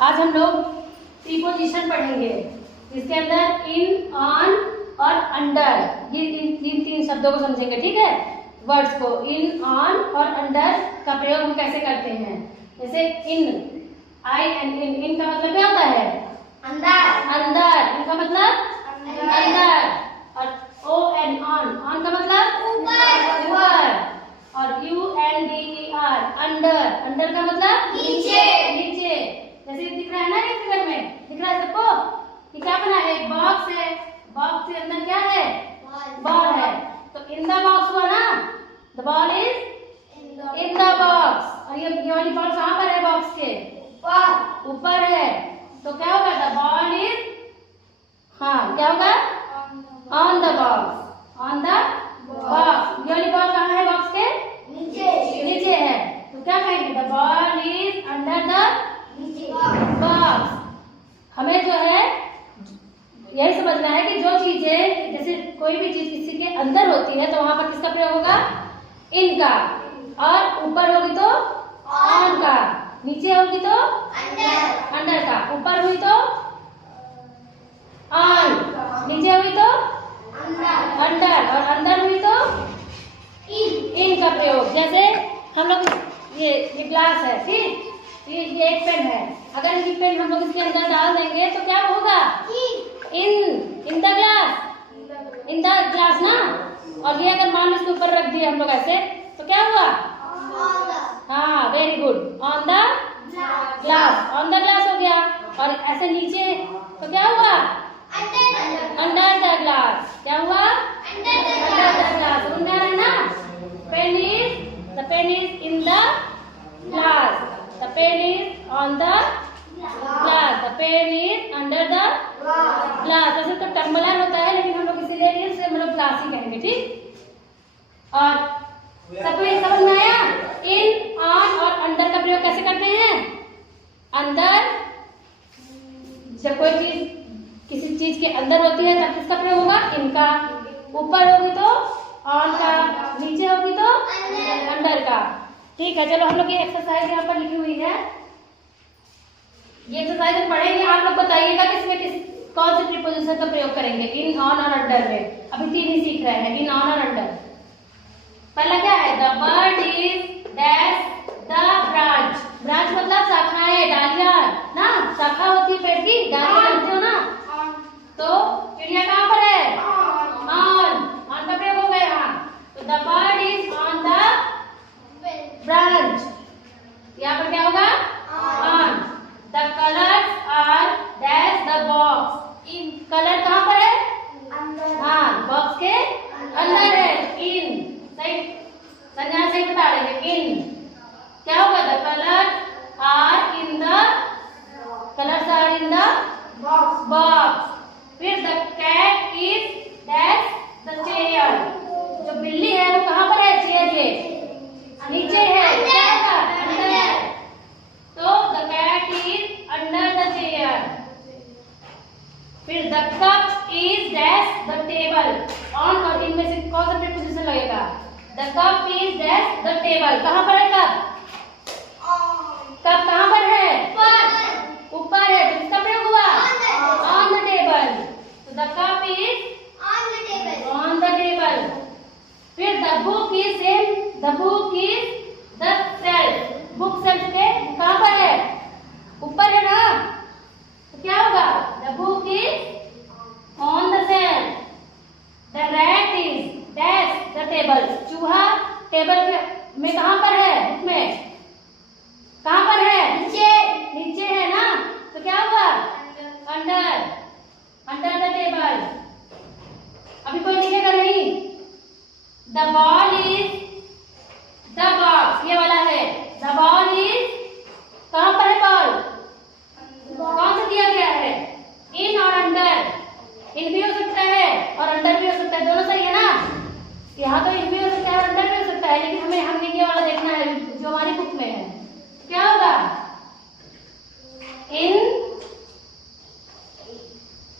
आज हम लोग प्रीपोजिशन पढ़ेंगे, इसके अंदर इन, ऑन और अंडर, ये तीन शब्दों को समझेंगे। ठीक है, वर्ड्स को इन, ऑन और अंडर का प्रयोग हम कैसे करते हैं। जैसे इन, आई एंड इन का मतलब क्या होता है? अंदर। अंदर, इनका मतलब अंदर। और ओ एंड ऑन का मतलब ऊपर। ऊपर। और you and D E R, under. Under का मतलब नीचे। नीचे। जैसे दिख रहा है ना, ये फिगर में दिख रहा है सबको। ये क्या बना है? एक बॉक्स है, बॉक्स के अंदर क्या है? बॉल है। तो इन द बॉक्स हुआ ना, the ball is in the box. और ये वाली बॉल कहाँ पर है? बॉक्स के ऊपर। ऊपर है। तो क्या होगा? द बॉल इज, हाँ क्या होगा? On the box. On the box. ये वाली बॉल कहाँ है? बॉक्स के नीचे। नीचे है। तो क्या कहेंगे? The ball is under the box. हमें जो है यही समझना है कि जो चीजें, जैसे कोई भी चीज किसी के अंदर होती है तो वहां पर किसका प्रयोग होगा? इन का। और ऊपर होगी तो ऑन का, नीचे होगी तो अंडर का, ऊपर हुई तो ऑन, नीचे हुई तो अंडर, और अंदर हुई तो इन का प्रयोग। जैसे हम लोग ये ग्लास है, ठीक, ये एक पेन है। अगर ये पेन हम लोग इसके अंदर डाल देंगे तो क्या होगा? इन द ग्लास ना। और ये अगर मान लो इसके ऊपर रख दिया हम लोग ऐसे, तो क्या हुआ? हाँ, very good, on the glass. On the glass हो गया। और ऐसे नीचे तो क्या हुआ? Under the glass. क्या हुआ? Under the glass. समझ में आ रहा है ना? The pen is in the glass, the pen is on the glass, the pen is under the glass. वैसे तो टम्बलर होता है, लेकिन हम लोग इसीलिए इसे मतलब ग्लास ही कहेंगे। ठीक, और सबको ये समझ में आया? इन, ऑन और अंडर का प्रयोग कैसे करते हैं? अंदर, जब कोई चीज किसी चीज के अंदर होती है तब किसका प्रयोग होगा? इनका। ऊपर होगी तो ऑन का, नीचे होगी तो अंडर का। ठीक है, चलो हम लोग ये एक्सरसाइज यहाँ पर लिखी हुई है, ये एक्सरसाइज हम पढ़ेंगे। आप लोग बताइएगा किसमें कौन से प्रीपोजिशन का प्रयोग करेंगे इन, ऑन और अंडर में। अभी तीन ही सीख रहे हैं, इन, ऑन और अंडर। पहला क्या है? The bird is dash the branch. Branch मतलब शाखाएं, डालियां ना, शाखा होती है पेड़ की, डालियां जानते हो ना। तो चिड़िया कहाँ पर है? ऑन का प्रयोग हो गया यहाँ। तो the bird is on the branch, यहाँ पर क्या होगा? On. The colours are dash the box. In, colour कहाँ पर है? हाँ, बॉक्स के अंदर है। इन, सही संज्ञा से बता रहे हैं। इन क्या होगा? The colours are in the box. फिर the cat is dash the chair. जो बिल्ली है वो कहाँ पर है? चेयर के नीचे है। क्या होगा? अंदर। तो the cat is under the chair. फिर the cup is dash the table. On और इनमें से कौन सा प्रीपोजिशन लगेगा? The cup is dash the table. कहाँ पर है कप? कप कहाँ पर है? ऊपर है। तो किसका प्रयोग हुआ? On the table. तो the cup is on the table. फिर the book is the shelf. Book shelf के कहाँ पर है? ऊपर है ना। तो क्या होगा? The book is on the self. The rat is dash the table. चूहा टेबल के में कहाँ पर है? बुक में कहाँ पर है? नीचे है ना। तो क्या हुआ? Under the table. अभी कोई लिखेगा नहीं। The ball is the box, ये वाला है। द बॉल इज, कहाँ पर है बॉल? कौन सा दिया गया है? इन और अंडर। इन भी हो सकता है और अंडर भी हो सकता है, दोनों सही है ना। यहाँ तो इन भी हो सकता है और अंडर भी हो सकता है, लेकिन हमें ये वाला देखना है जो हमारी बुक में है। क्या होगा?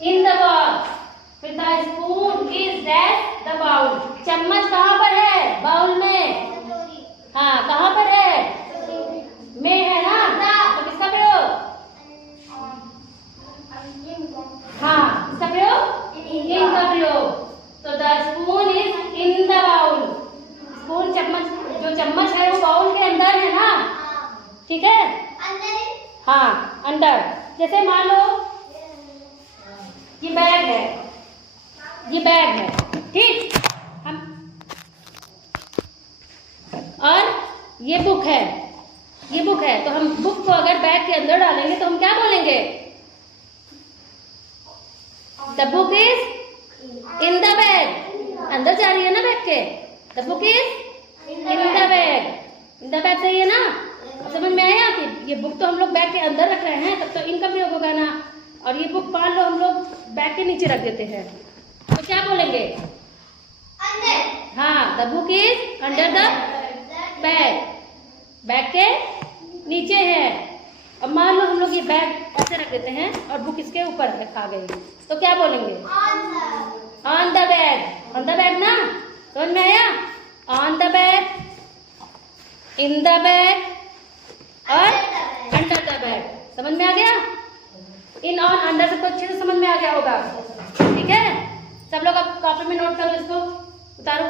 In the box. फिर the spoon is dash the bowl. चम्मच कहाँ पर है? बाउल में। हाँ, कहाँ पर है? में है ना। तो किसका प्रयोग? हाँ अंडर। जैसे मान लो ये बैग है, ये बैग है, ठीक। हम और ये बुक है, ये बुक है, तो हम बुक को अगर बैग के अंदर डालेंगे तो हम क्या बोलेंगे? The book is in the bag. अंदर जा रही है ना बैग के, the book is in the bag. In the bag सही है ना? समझ में आया कि ये बुक तो हम लोग बैग के अंदर रख रहे हैं, तब तो इनका प्रयोग होगा ना। और ये बुक मान लो हम लोग बैग के नीचे रख देते हैं, तो क्या बोलेंगे? अंदर। हाँ, the book is under the bag. Bag के नीचे है। अब मान लो हम लोग ये बैग ऐसे रख देते हैं और बुक इसके ऊपर रखा गई, तो क्या बोलेंगे? On the bag. On the bag ना, समझ में आया? On the bag, in the bag और अंडर द बैग। समझ में आ गया? इन ऑन अंडर सबको अच्छे से समझ में आ गया होगा। ठीक है, सब लोग अब कॉपी में नोट करो, इसको उतारो।